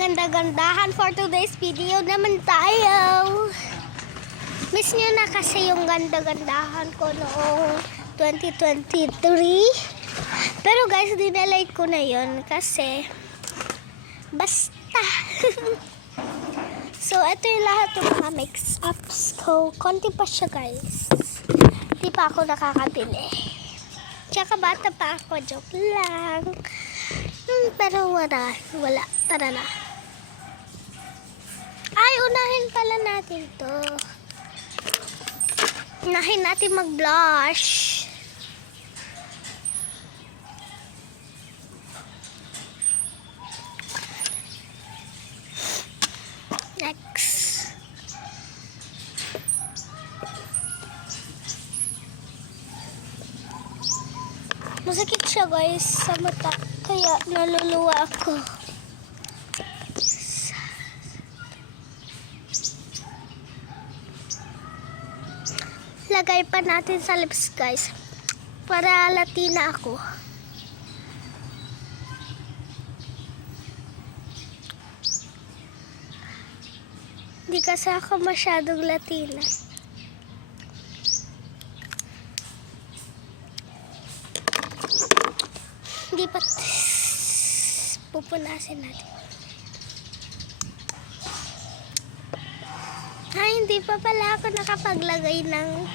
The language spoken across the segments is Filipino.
Ganda-gandahan for today's video naman tayo. Miss nyo na kasi yung ganda-gandahan ko noong 2023. Pero guys, dinelete ko na yun kasi basta. So, ito yung lahat ng mga mix-ups ko. Konti pa siya guys. Di pa ako nakakabili. Tsaka bata pa ako. Joke lang. Pero wala. Tara na. Ay, unahin pala natin to. Unahin natin mag-blush. Next. Masakit siya guys sa mata. Kaya naluluwa ako. Lagay pa natin sa lips guys. Para Latina ako. Hindi kasi ako masyadong Latina. Hindi pa pupunasin natin. Ay, hindi pa pala ako nakapaglagay ng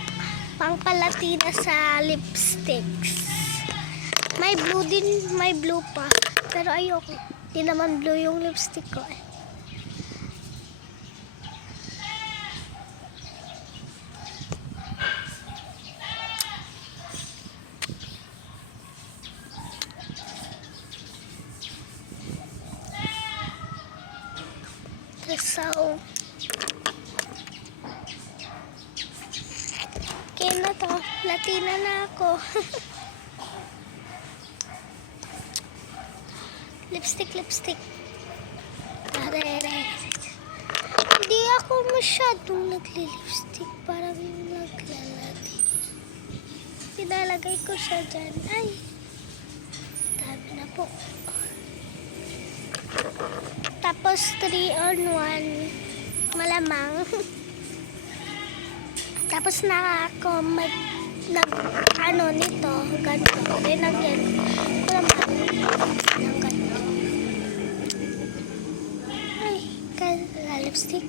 pangpalatina sa lipsticks. May blue din, may blue pa. Pero ayoko. Hindi naman blue yung lipstick ko eh. So, okay na to. Latina na ako. Lipstick. Hindi ako masyadong nagli-lipstick. Parang naglalati. Pinalagay ko siya dyan. Ay, dami na po. Tapos 3-on-1 malamang. Tapos ako ano nito ganito. Linagyan ko naman ng ganito. Ay, kaya lipstick.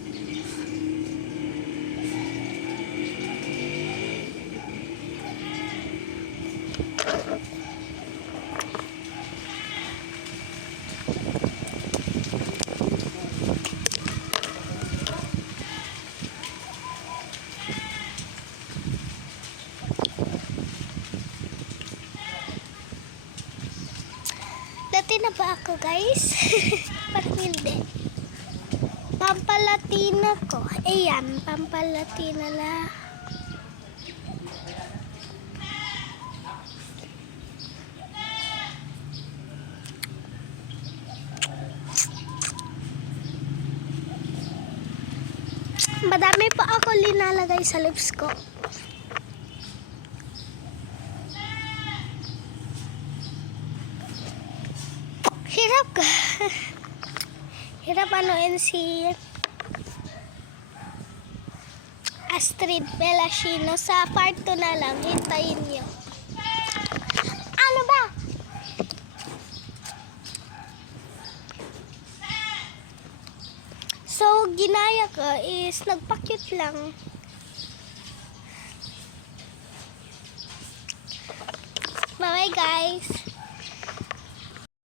Latina ba ako guys? Parang hindi. Pampalatina ko. Ayan, pampalatina na. Madami pa ako linalagay sa lips ko. Hirap ka. Hirap anuin si Astrid Belashino. Sa part 2 na lang. Hintayin nyo. Ano ba? So, ginaya ko is nagpa-cute lang. Bye-bye guys.